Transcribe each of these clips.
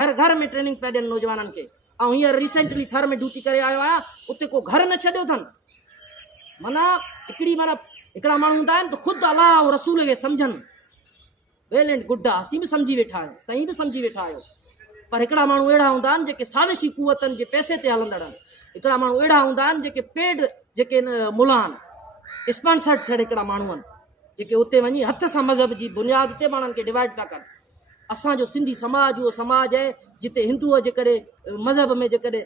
घर घर में ट्रेनिंग पिया ॾियनि नौजवाननि खे। ऐं हींअर रिसेंटली थर में ड्यूटी करे आयो आहियां, उते को घर न छॾियो अथनि। माना हिकिड़ा माण्हू हूंदा आहिनि त ख़ुदि अलाह ऐं रसूल खे सम्झनि, वेल एंड गुड आहे, असीं बि सम्झी वेठा आहियूं, तव्हीं बि सम्झी वेठा आहियो। पर हिकिड़ा माण्हू अहिड़ा हूंदा आहिनि जेके साज़िशी कुवतनि जे पैसे ते हलंदड़ आहिनि। हिकिड़ा माण्हू अहिड़ा हूंदा आहिनि जेके पेड जेके मुला आहिनि, स्पॉन्सर्ड थियल हिकिड़ा माण्हू आहिनि, जेके उते वञी हथ सां मज़हब जी बुनियाद ते माण्हुनि खे डिवाइड था कनि। असांजो सिंधी समाज उहो समाज आहे जिते हिंदूअ जे करे मज़हब में जेकॾहिं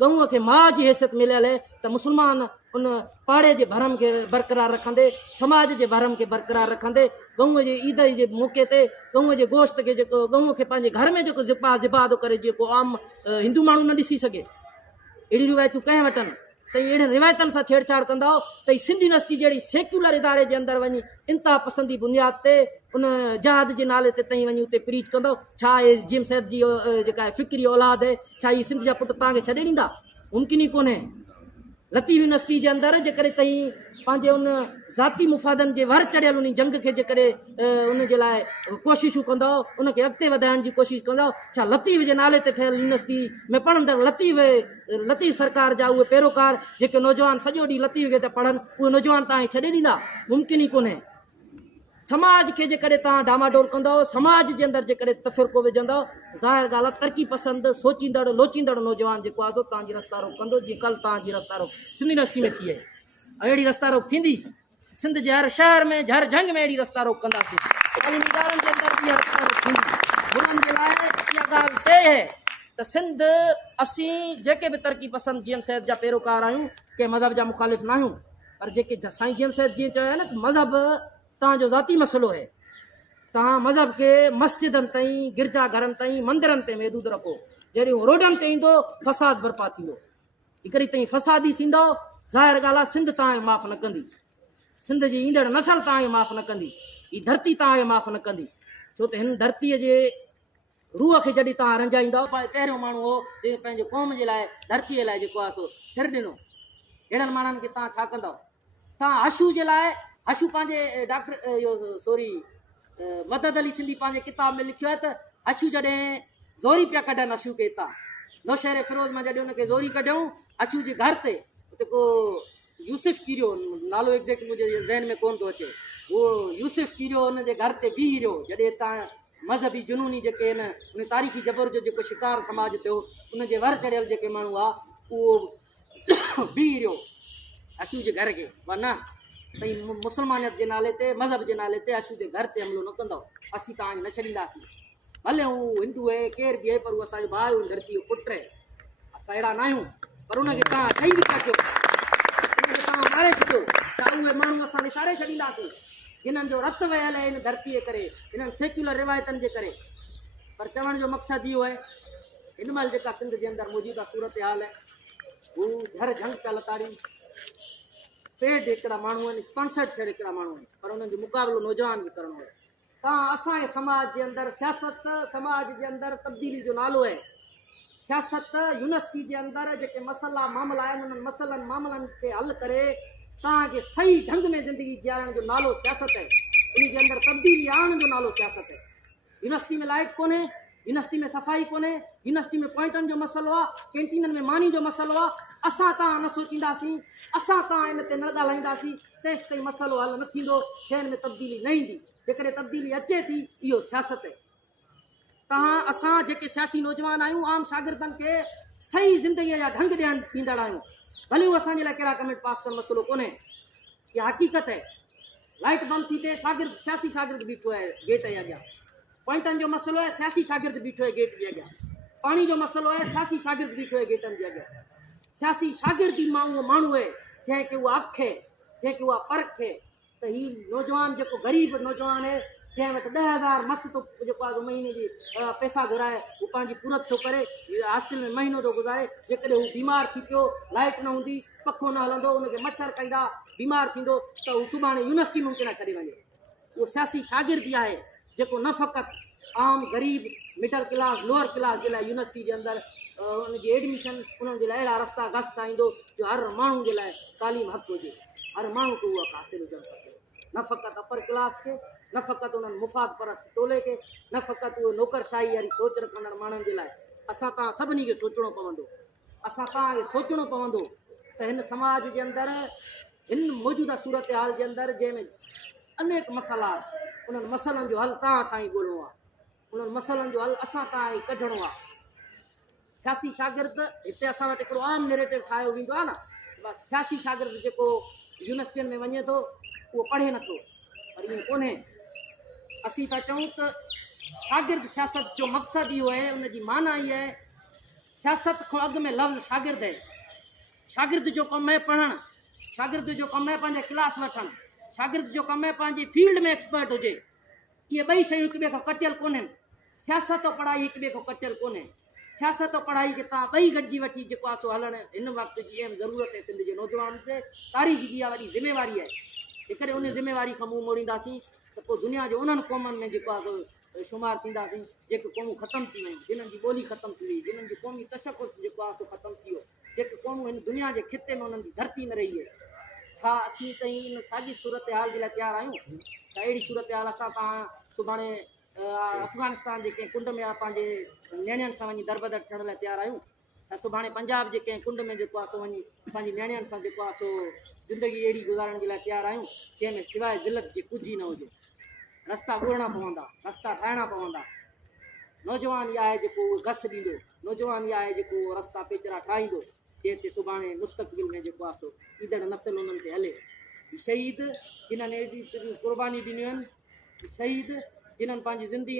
गऊअ खे माउ जी हैसियत मिलियल आहे, त मुस्लमान उन पाड़े जे भरम खे बरक़रार रखंदे, समाज जे भरम खे बरक़रार रखंदे, गऊअ जे ईद जे मौक़े ते गऊअ जे गोश्त खे जेको गऊअ खे पंहिंजे घर में जेको ज़िबा थो करे, जेको आम हिंदू माण्हू न ॾिसी सघे, अहिड़ी रिवायतूं कंहिं वटनि। त अहिड़े रिवायतनि सां छेड़छाड़ कंदो त सिंधी यूनिवर्सिटी जहिड़ी सेक्युलर इदारे जे अंदरि वञी इंतिहा पसंदी बुनियाद ते उन जहाद जे नाले ते तई वञी उते प्रीच कंदो। छा इहे जिम सैद जी जेका फिक्री औलाद आहे, छा इहे सिंध जा पुट तव्हांखे छॾे ॾींदा? मुमकिन ई कोन्हे। लतीफ़ यूनिवर्सिटी जे अंदरि जेकॾहिं तई पंहिंजे उन ज़ाती मुफ़ादनि जे वर चढ़ियल उन जंग खे जेकॾहिं उन जे लाइ कोशिशूं कंदो, उनखे अॻिते वधाइण जी कोशिशि कंदो, छा लतीफ़ जे नाले ते ठहियल यूनिवर्सिटी में पढ़ंदड़ लतीफ़ सरकार जा उहे पैरोकार जेके नौजवान सॼो ॾींहुं लतीफ़ खे था पढ़नि, उहे नौजवान तव्हांखे छॾे ॾींदा? मुमकिन ई कोन्हे। समाज खे जेकॾहिं तव्हां डामाडोल कंदो, समाज जे अंदरि जेकॾहिं तफ़िरको विझंदो, ज़ाहिर ॻाल्हि आहे तरक़ी पसंदि सोचींदड़ लोचींदड़ नौजवान जेको आहे तव्हांजी रस्ता रोक कंदो, जीअं कल्ह तव्हांजी रस्ता रोक सिंधी यूनिवर्सिटी में थी आहे। अहिड़ी रस्ता रोक थींदी सिंध जे हर शहर में, हर जंग में अहिड़ी रस्ता रोक कंदासीं। तइलीमी इदारनि जे अंदरि इहा रस्ता रोक थींदी। हुननि जे लाइ इहा ॻाल्हि तय आहे त सिंध असीं जेके बि तरक़ी पसंदि जी एम सैद जा पैरोकार आहियूं, कंहिं मज़हब जा मुखालिफ़ न आहियूं, पर जेके साईं जी एम सैद जीअं चयो आहे न, मज़हब तव्हांजो ज़ाती मसइलो आहे। तव्हां मज़हब खे मस्जिदनि ताईं, गिरजा घरनि ताईं, मंदरनि ते महदूद रखो। जॾहिं उहो रोडनि ते ईंदो, फ़साद बर्पा थींदो। हिकिड़ी ताईं फ़सादी थींदो, ज़ाहिर ॻाल्हि आहे सिंध तव्हांखे माफ़ु न कंदी। सिंध जी ईंदड़ नसल तव्हांखे माफ़ु न कंदी। हीअ धरती तव्हांखे माफ़ु न कंदी। छो त हिन धरतीअ जे रूह खे जॾहिं तव्हां रंजाईंदव, पहिरियों माण्हू हो जंहिं पंहिंजे क़ौम जे लाइ, धरतीअ लाइ जेको आहे सो सिर ॾिनो, अहिड़नि माण्हुनि खे तव्हां छा कंदव? तव्हां हशू जे लाइ, हशू पंहिंजे डॉक्टर मदद अली सिंधी पंहिंजे किताब में लिखियो आहे त हशू जॾहिं ज़ोरी पिया कढनि हशू खे हितां नौशहर फिरोज़ मां, जॾहिं हुनखे ज़ोरी कढियऊं हशू जे घर ते, उते को यूसुफ कीरियो, नालो एग्ज़ैक्ट मुंहिंजे ज़हन में कोन थो अचे, उहो यूसुफ कीरियो हुनजे घर ते बीह रहियो। जॾहिं हितां मज़हबी जुनूनी जेके आहिनि, उन तारीख़ी जबर जो जेको शिकार समाज थियो, उनजे वर चढ़ियल जेके माण्हू आहे, उहो बीह रहियो हशू जे घर खे। माना तई मुस्लमानियत जे नाले ते, मज़हब जे नाले ते हशू जे घर ते हमिलो न कंदव, असीं तव्हांखे न छॾींदासीं। भले हू हिंदू आहे, केर बि आहे, पर उहो असांजो भाउ आहे, धरती जो पुटु आहे। असां अहिड़ा न आहियूं, पर उनखे तव्हां शहीद था कयो, उनखे तव्हां मारे छॾियो। छा उहे माण्हू असां विसारे छॾींदासीं जिन्हनि जो रतु वहियल आहे हिन धरतीअ करे, हिननि सेक्युलर रिवायतनि जे करे? पर चवण जो मक़सदु इहो आहे, हिन महिल जेका सिंध जे अंदरि मौजूदा सूरत हाल आहे, हू हर जंग पिया लताड़ियूं। पेड हिकिड़ा माण्हू आहिनि, स्पॉन्सर्ड थियल हिकिड़ा माण्हू आहिनि, पर उन्हनि जो मुक़ाबिलो नौजवान बि करणो आहे। तव्हां असांजे समाज जे अंदरि सियासत, समाज जे अंदरि तब्दीली जो नालो आहे। सियासत यूनिवर्सिटी जे अंदरि जेके मसइला मामला आहिनि, उन्हनि मसइलनि मामलनि खे हल करे तव्हांखे सही ढंग में ज़िंदगी जीआरण जो नालो सियासत आहे। इन जे अंदरि तब्दीली आणण जो नालो सियासत आहे। यूनिवर्सिटी में लाइट कोन्हे, यूनिवर्सिटी में सफ़ाई कोन्हे, यूनिवर्सिटी में पॉइंटनि जो मसइलो आहे, कैंटीननि में मानी जो मसइलो आहे, असां तव्हां न सोचींदासीं, असां तव्हां इन ते न ॻाल्हाईंदासीं, तेसि ताईं मसइलो हल न थींदो, शहर में तब्दीली न ईंदी। जेकॾहिं तब्दीली अचे थी, इहो सियासत आहे। तव्हां असां जेके सियासी नौजवान आहियूं, आम शागिर्दनि खे सही ज़िंदगीअ जा ढंग ॾींदड़ आहियूं। भले उहो असांजे लाइ कहिड़ा कमेंट पास करणु मसइलो कोन्हे, इहा हक़ीक़त आहे। लाइट बंदि थी थिए, सियासी शागिर्द बीठो आहे गेट जे अॻियां। पॉइंटनि जो मसइलो आहे, सियासी शागिर्द बीठो आहे गेट जे अॻियां। पाणी जो मसइलो आहे, सियासी शागिर्द बीठो आहे गेटनि जे अॻियां। सियासी शागिर्द ई उहो माण्हू आहे जंहिंखे उहा अखि आहे, जंहिंखे उहा परख आहे त हीउ नौजवान जेको ग़रीब नौजवान आहे, जंहिं वटि 10,000 मस थो जेको आहे महीने जी पैसा घुराए, हू पंहिंजी पूरत थो करे, हॉस्टल में महीनो थो गुज़ारे। जेकॾहिं हू बीमार थी पियो, लाइट न हूंदी, पखो न हलंदो, उनखे मच्छर खाईंदा, बीमार थींदो, त हू सुभाणे यूनिवर्सिटी मुमकिन आहे छॾे वञे। उहो सियासी शागिर्द ई आहे जेको न फ़क़ति आम ग़रीब मिडल क्लास लोअर क्लास जे लाइ यूनिवर्सिटी जे अंदरि उनजी एडमिशन, उन्हनि जे लाइ अहिड़ा रस्ता घस ठाहींदो जो हर माण्हू जे लाइ तालीम हक़ हुजे, हर माण्हू खे उहा हासिलु हुजणु खपे। न फ़क़ति अपर क्लास खे, न फ़क़ति उन्हनि मुफ़ाद परस्त टोले खे, न फ़क़ति उहो नौकरशाही वारी सोच रखंदड़ माण्हुनि जे लाइ। असां तव्हां सभिनी खे सोचणो पवंदो, असां तव्हांखे सोचणो पवंदो त हिन समाज जे अंदरि, हिन मौजूदा सूरत हाल जे अंदरि जंहिंमें अनेक मसइला, उन्हनि मसइलनि जो हल तव्हां सां ई ॻोल्हणो आहे, उन्हनि मसइलनि जो हल असां तव्हां खे कढणो आहे। सियासी शागिर्द हिते असां वटि हिकिड़ो आम नेरेटिव ठाहियो वेंदो आहे न, बसि सियासी शागिर्द जेको यूनिवर्सिटियुनि में वञे थो उहो पढ़े नथो, पर ईअं कोन्हे। असीं था चऊं त शागिर्द सियासत जो मक़सदु इहो आहे, उनजी माना इहा आहे, सियासत खां अॻु में लफ़्ज़ शागिर्द आहे। शागिर्द जो कमु आहे पढ़णु, शागिर्द जो कमु आहे पंहिंजे क्लास वठणु, शागिर्द जो कमु आहे पंहिंजी फील्ड में एक्सपर्ट हुजे। इहे ॿई शयूं हिक ॿिए खां कटियल कोन्हनि। सियासत और पढ़ाई हिक ॿिए खां कटियल कोन्हे। सियासत और पढ़ाई खे तव्हां ॿई गॾिजी वठी जेको आहे सो हलणु हिन वक़्त जी अहम ज़रूरत आहे। सिंध जे नौजवान ते तारीख़ जी इहा वॾी ज़िमेवारी आहे। जेकॾहिं उन ज़िमेवारी खां मुंहुं मोड़ींदासीं त पोइ दुनिया जे उन्हनि क़ौमनि में जेको आहे सो शुमार थींदासीं जेके क़ौमूं ख़तमु थी वियूं, जिन्हनि जी ॿोली ख़तमु थी वई, जिन्हनि जी क़ौमी तशख़ुस जेको आहे सो ख़तमु थी वियो, जेके क़ौमूं हिन दुनिया जे खिते में उन्हनि जी धरती न रही आहे। छा असीं ताईं इन साॻी सूरत हाल जे लाइ तयारु आहियूं? त अहिड़ी सूरत हाल असां तव्हां सुभाणे अफ़गानिस्तान जे कंहिं कुंड में पंहिंजे नियाणियुनि सां वञी दरबदर थियण लाइ तयारु आहियूं? छा सुभाणे पंजाब जे कंहिं कुंड में जेको आहे सो वञी पंहिंजी नियाणियुनि सां जेको आहे सो ज़िंदगी अहिड़ी गुज़ारण जे लाइ तयारु आहियूं जंहिंमें सवाइ ज़िलत जे कुझु ई न हुजे? रस्ता ॻोल्हणा पवंदा, रस्ता ठाहिणा पवंदा। नौजवान इहा आहे जेको उहो घस ॾींदो, नौजवान इहा आहे जेको उहो रस्ता पेचरा ठाहींदो, जंहिं ते सुभाणे मुस्तक़बिल में जेको आहे सो ईंदड़ नस्ल उन्हनि ते हले। शहीद जिन्हनि एॾी क़ुर्बानी ॾिनियूं आहिनि, शहीद जिन्हनि पंहिंजी ज़िंदगी